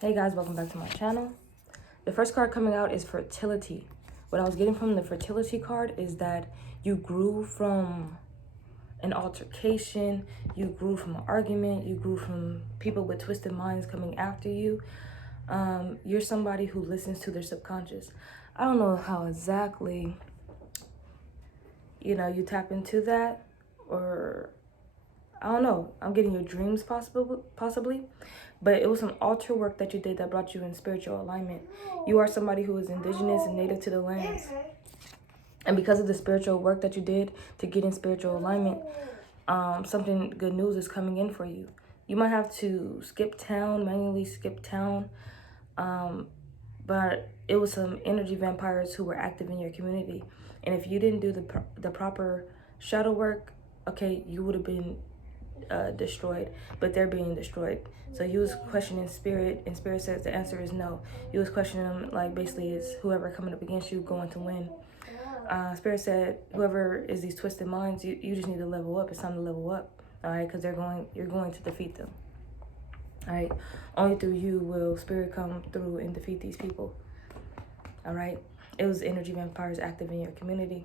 Hey guys, welcome back to my channel. The first card coming out is fertility. What I was getting from the fertility card is that you grew from an altercation, you grew from an argument, you grew from people with twisted minds coming after you. You're somebody who listens to their subconscious. I don't know how exactly, you tap into that, or I don't know. I'm getting your dreams possibly, but it was some altar work that you did that brought you in spiritual alignment. You are somebody who is indigenous and native to the lands. And because of the spiritual work that you did to get in spiritual alignment, something good news is coming in for you. You might have to manually skip town, but it was some energy vampires who were active in your community. And if you didn't do the proper shadow work, okay, you would have been destroyed, but they're being destroyed. So you was questioning spirit, and spirit says the answer is no. You was questioning them, like basically is whoever coming up against you going to win. Spirit said whoever is these twisted minds, you just need to level up. It's time to level up, all right? Because you're going to defeat them, all right? Only through you will spirit come through and defeat these people, all right? It was energy vampires active in your community.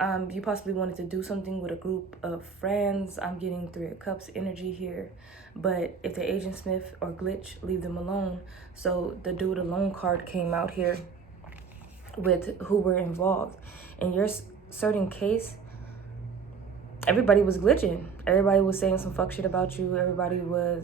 You possibly wanted to do something with a group of friends. I'm getting Three of Cups energy here. But if the Agent Smith or Glitch, leave them alone. So the Dude Alone card came out here with who were involved. In your certain case, everybody was glitching. Everybody was saying some fuck shit about you. Everybody was,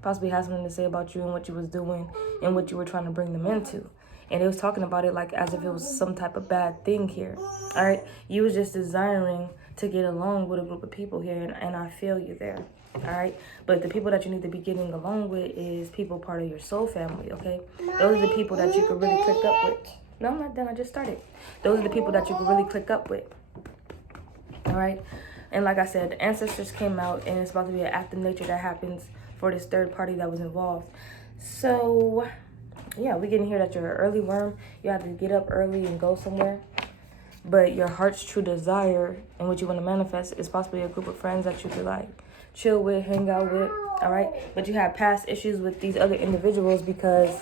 possibly had something to say about you and what you was doing and what you were trying to bring them into. And they was talking about it like as if it was some type of bad thing here. All right. You was just desiring to get along with a group of people here. And I feel you there. All right. But the people that you need to be getting along with is people part of your soul family. Okay. Those are the people that you could really click up with. No, I'm not done. I just started. Those are the people that you could really click up with. All right. And like I said, the ancestors came out and it's about to be an act of nature that happens for this third party that was involved. So yeah, we getting here that you're an early worm. You have to get up early and go somewhere. But your heart's true desire and what you want to manifest is possibly a group of friends that you could like chill with, hang out with. All right. But you have past issues with these other individuals because,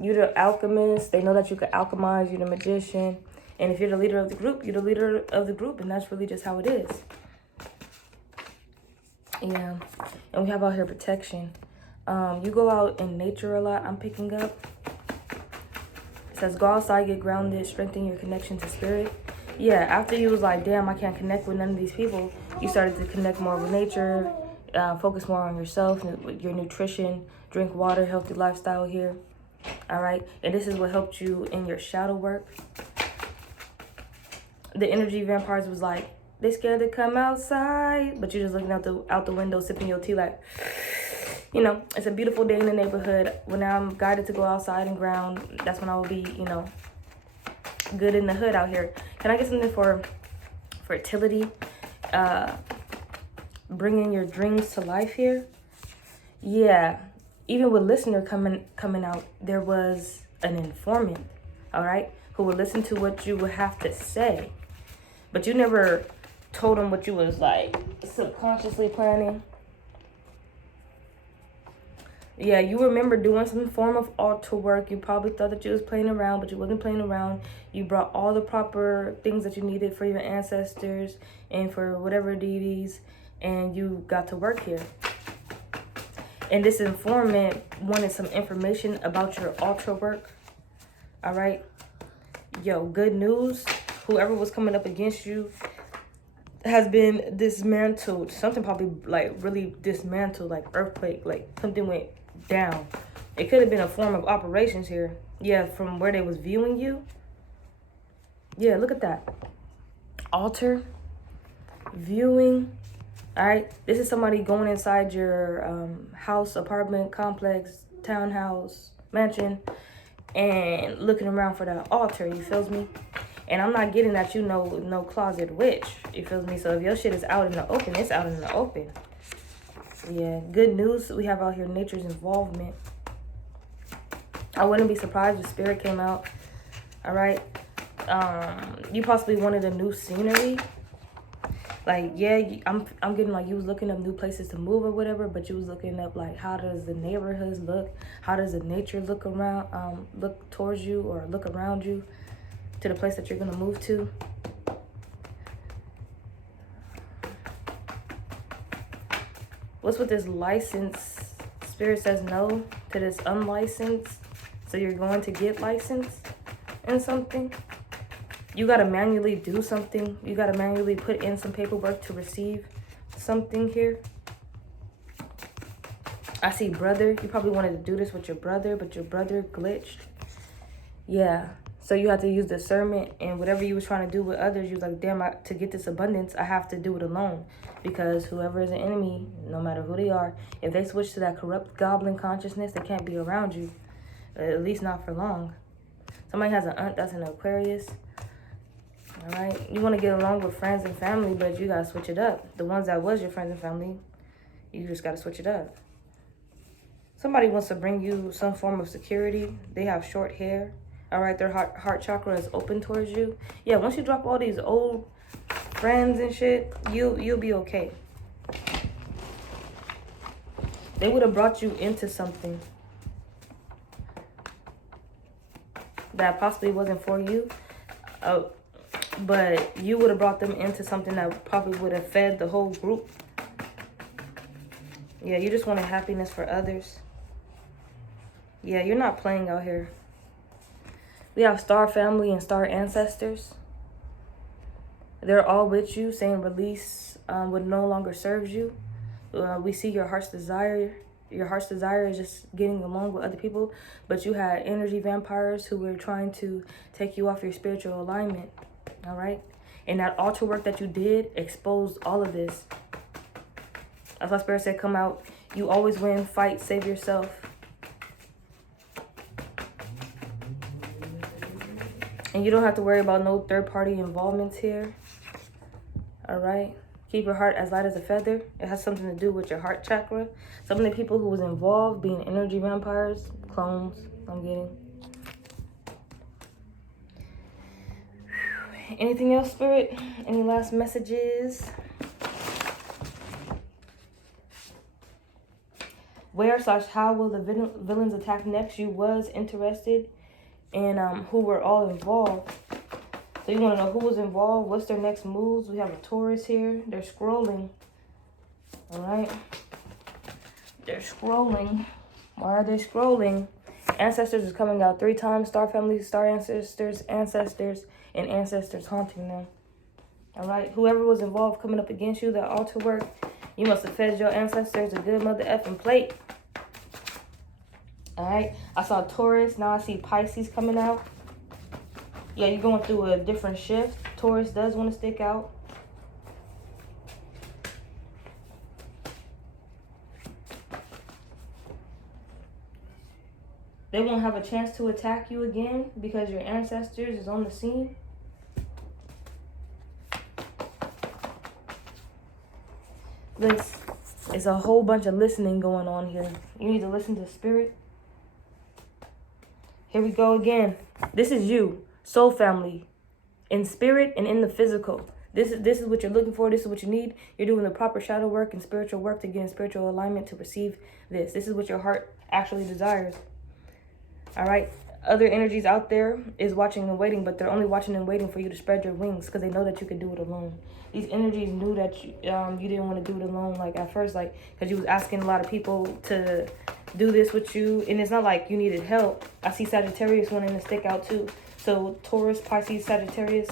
you're the alchemist. They know that you could alchemize. You're the magician. And if you're the leader of the group, you're the leader of the group. And that's really just how it is. Yeah. And we have out here protection. You go out in nature a lot, I'm picking up. It says go outside, get grounded, strengthen your connection to spirit. Yeah, after you was like, damn, I can't connect with none of these people, you started to connect more with nature, focus more on yourself, your nutrition, drink water, healthy lifestyle here. All right. And this is what helped you in your shadow work. The energy vampires was like, they scared to come outside, but you're just looking out the window, sipping your tea like, it's a beautiful day in the neighborhood. When I'm guided to go outside and ground, that's when I will be, good in the hood out here. Can I get something for fertility? Bringing your dreams to life here. Yeah. Even with listener coming out, there was an informant, all right, who would listen to what you would have to say. But you never told them what you was like subconsciously planning. Yeah, you remember doing some form of altar work. You probably thought that you was playing around, but you wasn't playing around. You brought all the proper things that you needed for your ancestors and for whatever deities, and you got to work here. And this informant wanted some information about your altar work. All right. Yo, good news. Whoever was coming up against you has been dismantled. Something probably like really dismantled, like earthquake, like something went down. It could have been a form of operations here. Yeah, from where they was viewing you. Yeah, look at that. Altar, viewing. All right, this is somebody going inside your house, apartment, complex, townhouse, mansion, and looking around for that altar. You feels me? And I'm not getting that no closet witch. You feels me? So if your shit is out in the open, it's out in the open. Yeah, good news. We have out here nature's involvement. I wouldn't be surprised if spirit came out. All right. You possibly wanted a new scenery. Like, yeah, I'm getting like you was looking up new places to move or whatever, but you was looking up like how does the neighborhoods look, how does the nature look around, look towards you or look around you to the place that you're gonna move to. What's with this license? Spirit says no to this unlicensed, so you're going to get licensed in something. You gotta manually do something. You gotta manually put in some paperwork to receive something here. I see brother. You probably wanted to do this with your brother, but your brother glitched. Yeah. So you have to use discernment, and whatever you was trying to do with others, you was like, damn, to get this abundance, I have to do it alone. Because whoever is an enemy, no matter who they are, if they switch to that corrupt goblin consciousness, they can't be around you. At least not for long. Somebody has an aunt that's an Aquarius. All right. You want to get along with friends and family, but you got to switch it up. The ones that was your friends and family, you just got to switch it up. Somebody wants to bring you some form of security. They have short hair. All right, their heart chakra is open towards you. Yeah, once you drop all these old friends and shit, you'll be okay. They would have brought you into something that possibly wasn't for you, but you would have brought them into something that probably would have fed the whole group. Yeah, you just wanted happiness for others. Yeah, you're not playing out here. We have star family and star ancestors. They're all with you, saying release what no longer serves you. We see your heart's desire. Your heart's desire is just getting along with other people, but you had energy vampires who were trying to take you off your spiritual alignment. All right, and that altar work that you did exposed all of this. That's why Spirit said, "Come out. You always win. Fight. Save yourself." And you don't have to worry about no third-party involvements here. All right. Keep your heart as light as a feather. It has something to do with your heart chakra. Some of the people who was involved being energy vampires, clones, I'm getting. Anything else, Spirit? Any last messages? Where/how will the villains attack next? You was interested in who were all involved. So you want to know who was involved, what's their next moves. We have a Taurus here. They're scrolling. All right. They're scrolling. Why are they scrolling? Ancestors is coming out 3 times. Star family, star ancestors, ancestors, and ancestors haunting them. All right. Whoever was involved coming up against you, that altar work, you must have fed your ancestors a good mother effing plate. All right. I saw Taurus. Now I see Pisces coming out. Yeah, you're going through a different shift. Taurus does want to stick out. They won't have a chance to attack you again because your ancestors is on the scene. It's a whole bunch of listening going on here. You need to listen to Spirit. Here we go again. This is you. Soul family, in spirit and in the physical. This is what you're looking for. This is what you need. You're doing the proper shadow work and spiritual work to get in spiritual alignment to receive this. This is what your heart actually desires. All right. Other energies out there is watching and waiting, but they're only watching and waiting for you to spread your wings because they know that you can do it alone. These energies knew that you didn't want to do it alone, like at first, like because you was asking a lot of people to do this with you, and it's not like you needed help. I see Sagittarius wanting to stick out too. So Taurus, Pisces, Sagittarius.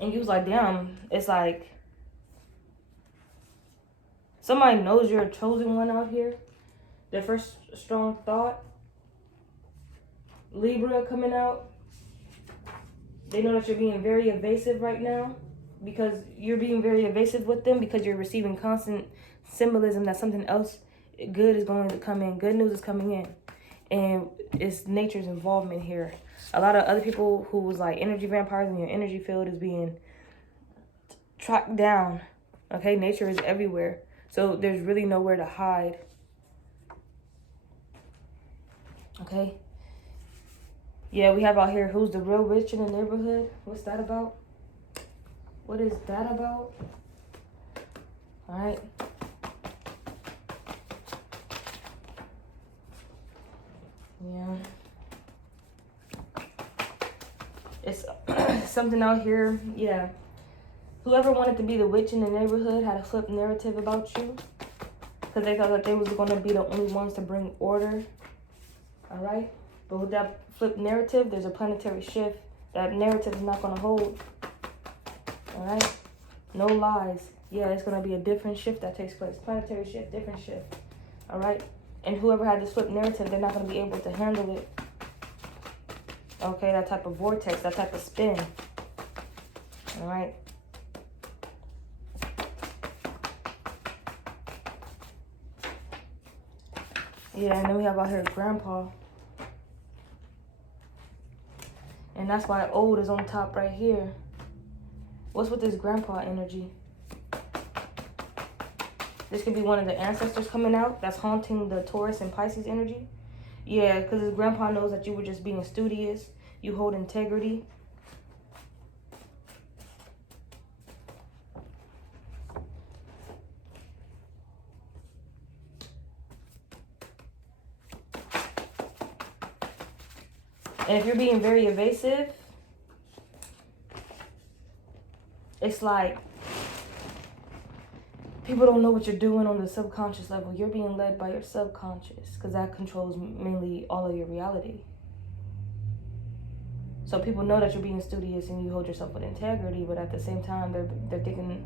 And you was like, damn, it's like somebody knows you're a chosen one out here. Their first strong thought. Libra coming out. They know that you're being very evasive right now because you're being very evasive with them because you're receiving constant symbolism that something else good is going to come in. Good news is coming in. And it's nature's involvement here. A lot of other people who was like energy vampires in your energy field is being tracked down. Okay, nature is everywhere. So there's really nowhere to hide. Okay? Yeah, we have out here, who's the real witch in the neighborhood? What's that about? What is that about? All right. Yeah. It's something out here. Yeah. Whoever wanted to be the witch in the neighborhood had a flipped narrative about you. Because they thought that they was going to be the only ones to bring order. All right. But with that flipped narrative, there's a planetary shift. That narrative is not going to hold. All right. No lies. Yeah, it's going to be a different shift that takes place. Planetary shift, different shift. All right. And whoever had this flipped narrative, they're not going to be able to handle it. Okay, that type of vortex, that type of spin. All right. Yeah, and then we have out here Grandpa. And that's why old is on top right here. What's with this Grandpa energy? This could be one of the ancestors coming out that's haunting the Taurus and Pisces energy. Yeah, because his grandpa knows that you were just being studious. You hold integrity. And if you're being very evasive, it's like people don't know what you're doing on the subconscious level. You're being led by your subconscious because that controls mainly all of your reality. So people know that you're being studious and you hold yourself with integrity, but at the same time, they're thinking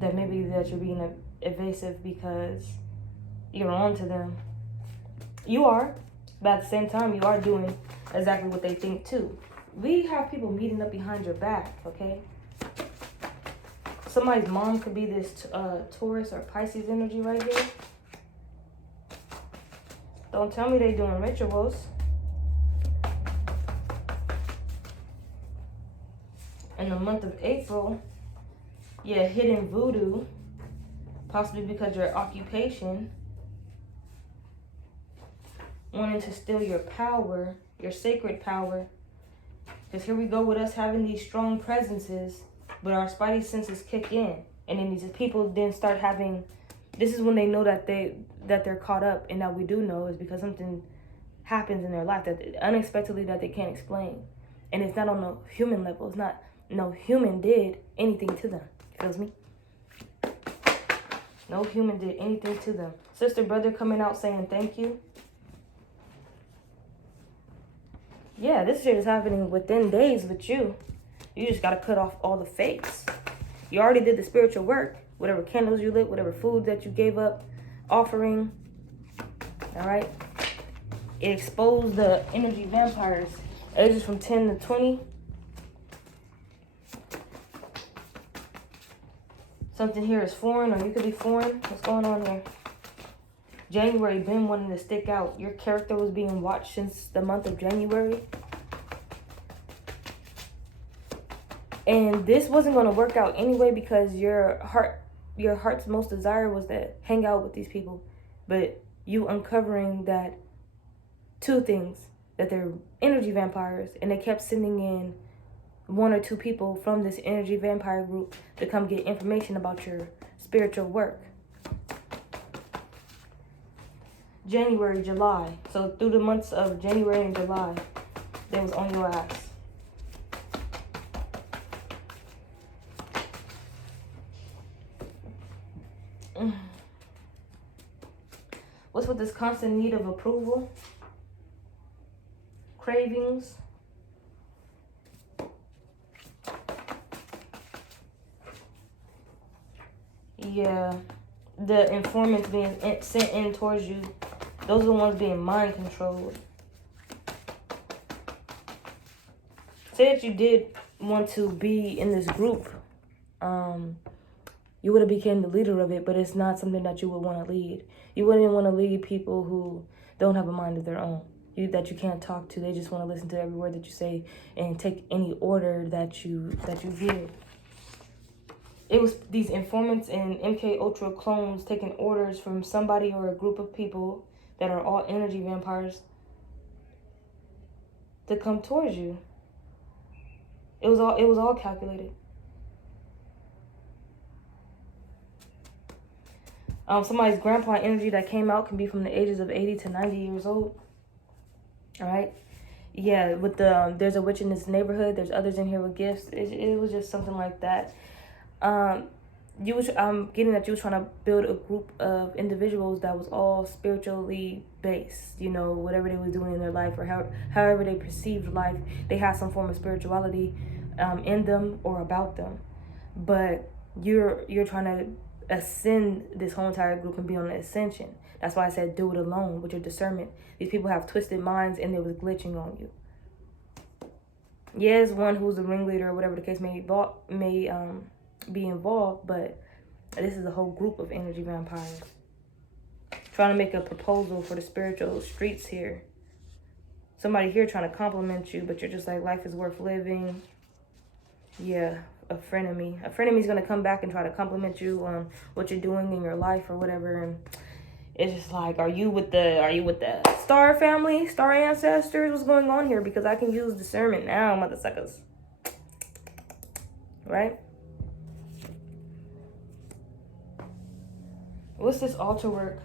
that maybe that you're being evasive because you're on to them. You are, but at the same time, you are doing exactly what they think too. We have people meeting up behind your back, okay? Somebody's mom could be this Taurus or Pisces energy right here. Don't tell me they doing rituals. In the month of April, yeah, hidden voodoo, possibly because your occupation, wanting to steal your power, your sacred power. Because here we go with us having these strong presences, but our spidey senses kick in. And then these people then start having, this is when they know that they're caught up, and that we do know is because something happens in their life that unexpectedly that they can't explain. And it's not on the human level. It's not, no human did anything to them. Feels me? No human did anything to them. Sister, brother coming out saying thank you. Yeah, this shit is happening within days with you. You just got to cut off all the fakes. You already did the spiritual work. Whatever candles you lit, whatever food that you gave up, offering. All right? It exposed the energy vampires. Ages from 10 to 20. Something here is foreign, or you could be foreign. What's going on here? January been wanting to stick out. Your character was being watched since the month of January. And this wasn't going to work out anyway because your heart's most desire was to hang out with these people. But you uncovering that two things, that they're energy vampires, and they kept sending in one or two people from this energy vampire group to come get information about your spiritual work. January, July. So through the months of January and July, they was on your ass. What's with this constant need of approval? Cravings? Yeah, the informants being sent in towards you, those are the ones being mind controlled. Say that you did want to be in this group, you would have became the leader of it, but it's not something that you would want to lead. You wouldn't want to lead people who don't have a mind of their own, that you can't talk to. They just want to listen to every word that you say and take any order that you give. It was these informants and MK Ultra clones taking orders from somebody or a group of people that are all energy vampires. to come towards you. It was all calculated. Somebody's grandpa energy that came out can be from the ages of 80 to 90 years old. All right. Yeah, with the there's a witch in this neighborhood. There's others in here with gifts. It was just something like that. I'm getting that you were trying to build a group of individuals that was all spiritually based. You know, whatever they was doing in their life or however they perceived life, they had some form of spirituality in them or about them. But you're trying to ascend this whole entire group and be on the ascension. That's why I said do it alone with your discernment. These people have twisted minds and they was glitching on you. Yes, one who's the ringleader or whatever the case may be involved, but this is a whole group of energy vampires trying to make a proposal for the spiritual streets here. Somebody here trying to compliment you, but you're just like, life is worth living. Yeah, a frenemy. A frenemy is going to come back and try to compliment you on what you're doing in your life or whatever. And it's just like, are you with the star family, star ancestors? What's going on here? Because I can use discernment now, motherfuckers. Right? What's this altar work?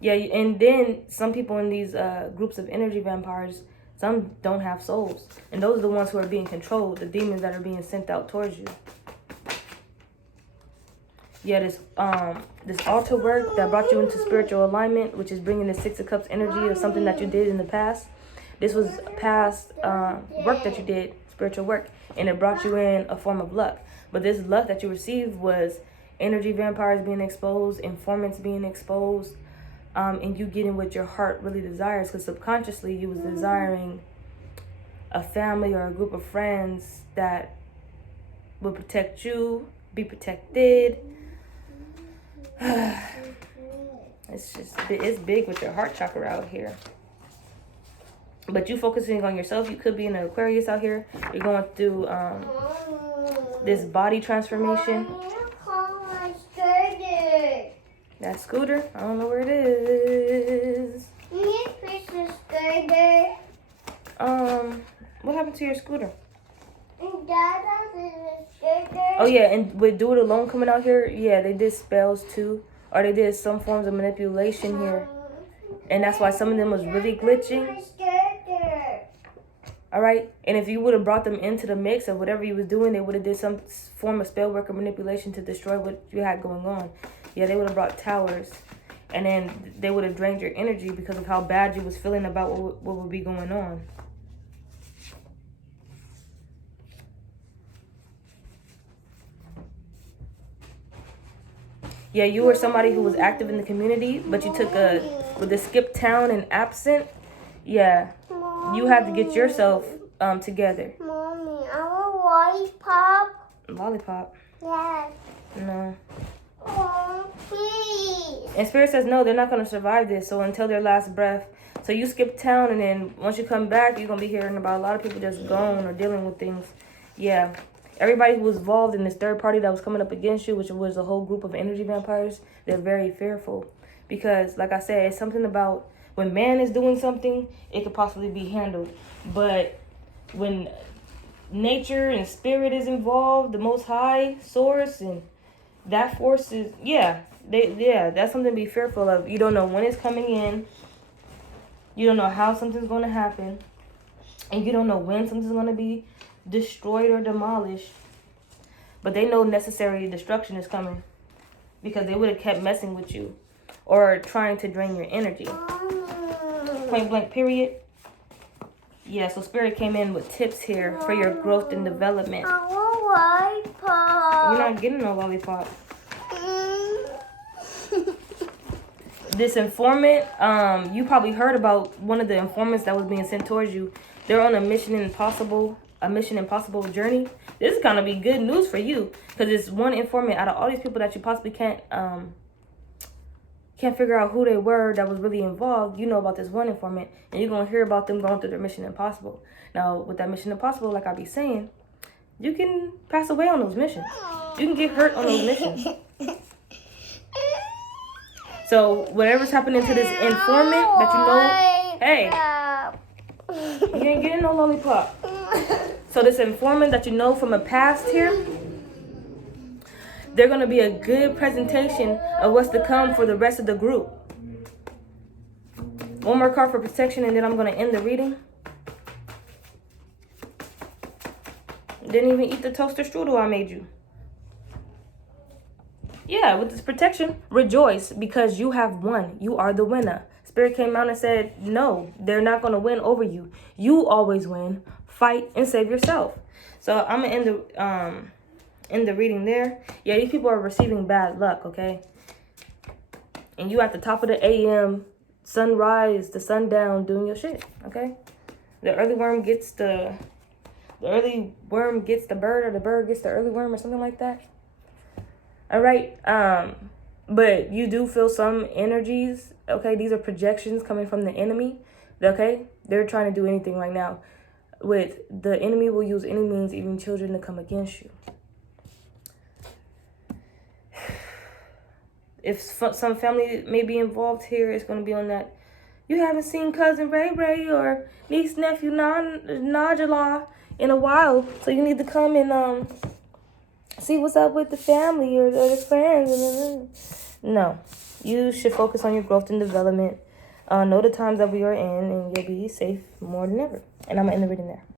Yeah, and then some people in these groups of energy vampires, some don't have souls. And those are the ones who are being controlled, the demons that are being sent out towards you. Yeah, this altar work that brought you into spiritual alignment, which is bringing the Six of Cups energy of something that you did in the past. This was past work that you did, spiritual work, and it brought you in a form of luck. But this luck that you received was energy vampires being exposed, informants being exposed, and you getting what your heart really desires, because subconsciously you was desiring a family or a group of friends that will protect you, be protected. It's big with your heart chakra out here. But you focusing on yourself. You could be in an Aquarius out here. You're going through this body transformation. That scooter, I don't know where it is. What happened to your scooter? Oh yeah, and with Do It Alone coming out here, yeah, they did spells too. Or they did some forms of manipulation here. And that's why some of them was really glitching. Alright? And if you would have brought them into the mix of whatever you was doing, they would have did some form of spell work or manipulation to destroy what you had going on. Yeah, they would have brought towers. And then they would have drained your energy because of how bad you was feeling about what would be going on. Yeah, you were somebody who was active in the community, but you took with the skip town and absent. Yeah, you had to get yourself together. Mommy, I want lollipop. Lollipop? Yes. No. Oh, please. And Spirit says no, they're not going to survive this. So until their last breath. So you skip town, and then once you come back, you're going to be hearing about a lot of people just gone or dealing with things. Yeah. Everybody who was involved in this third party that was coming up against you, which was a whole group of energy vampires, they're very fearful. Because, like I said, it's something about when man is doing something, it could possibly be handled. But when nature and spirit is involved, the Most High source, and that force is, that's something to be fearful of. You don't know when it's coming in. You don't know how something's going to happen. And you don't know when something's going to be destroyed or demolished. But they know necessary destruction is coming, because they would have kept messing with you or trying to drain your energy. Point blank period. Yeah, so Spirit came in with tips here for your growth and development. I want lollipop. You're not getting no lollipop. This informant, you probably heard about one of the informants that was being sent towards you. They're on a Mission Impossible journey. This is gonna be good news for you, because it's one informant out of all these people that you possibly can't figure out who they were that was really involved. You know about this one informant, and you're gonna hear about them going through their Mission Impossible. Now, with that Mission Impossible, like I be saying, you can pass away on those missions. You can get hurt on those missions. So whatever's happening to this informant that you know, hey, no lollipop. So this informant that you know from a past here, they're going to be a good presentation of what's to come for the rest of the group. One more card for protection, and then I'm going to end the reading. Didn't even eat the toaster strudel I made you. Yeah, with this protection, rejoice because you have won. You are the winner. Spirit came out and said, no, they're not going to win over you. You always win. Fight and save yourself. So I'm going to end the reading there. Yeah, these people are receiving bad luck, okay? And you at the top of the AM, sunrise, the sundown, doing your shit, okay? The early worm gets the bird, or the bird gets the early worm, or something like that. All right. But you do feel some energies, okay? These are projections coming from the enemy, okay? They're trying to do anything right now. With the enemy will use any means, even children, to come against you. If some family may be involved here, it's going to be on that. You haven't seen cousin Ray Ray or niece, nephew, Najala in a while. So you need to come and see what's up with the family or the friends. No, you should focus on your growth and development. Know the times that we are in, and you'll be safe more than ever. And I'm going to end the reading there.